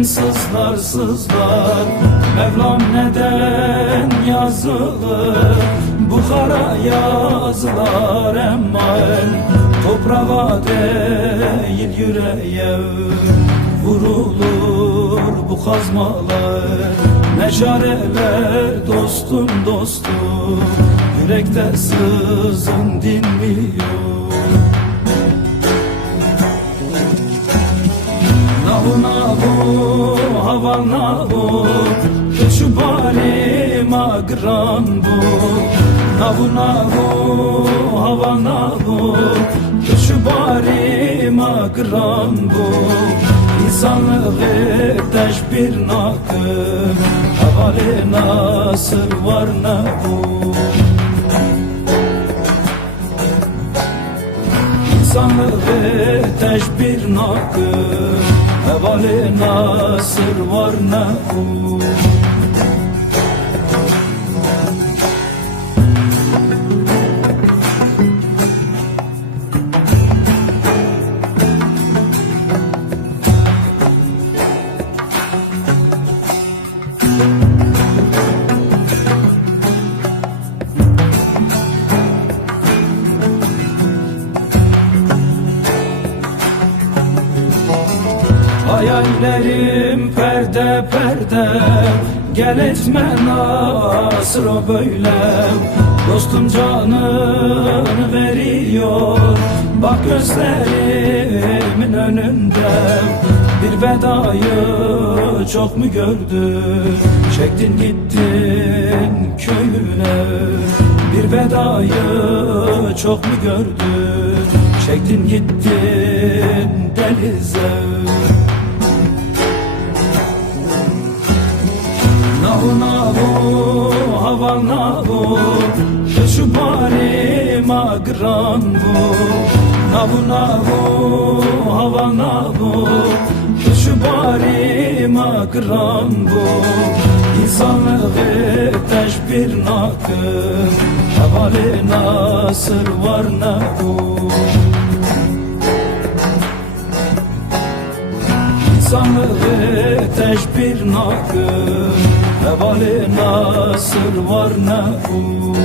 Kalbim sızlar sızlar, Mevlam neden yazılır bu kara yazılar? Emma el toprağa değil yüreğe vurulur bu kazmalar. Meşareler dostum dostum, yürekte sızın dinmiyor. Nahu nahu hava nahu, şu barim agran bu. Nahu nahu hava nahu, şu barim agran bu. İnsanlığı teşbir nakım, havale nasır var ne bu. İnsanlığı teşbir nakım, havale nasır var ne bu. Hayallerim perde perde, gel etme nasır o böyle. Dostum canını veriyor, bak gözlerimin önünde. Bir vedayı çok mu gördün, çektin gittin köyüne. Bir vedayı çok mu gördün, çektin gittin denize. Nahu nahu hava nahu, şu barim agran bu. Nahu nahu hava nahu, şu barim agran bu. İnsanlığı teşbir nakım, havale nasır var ne bu. İnsanlığı teşbir nakım, hevali nasır var ne bu.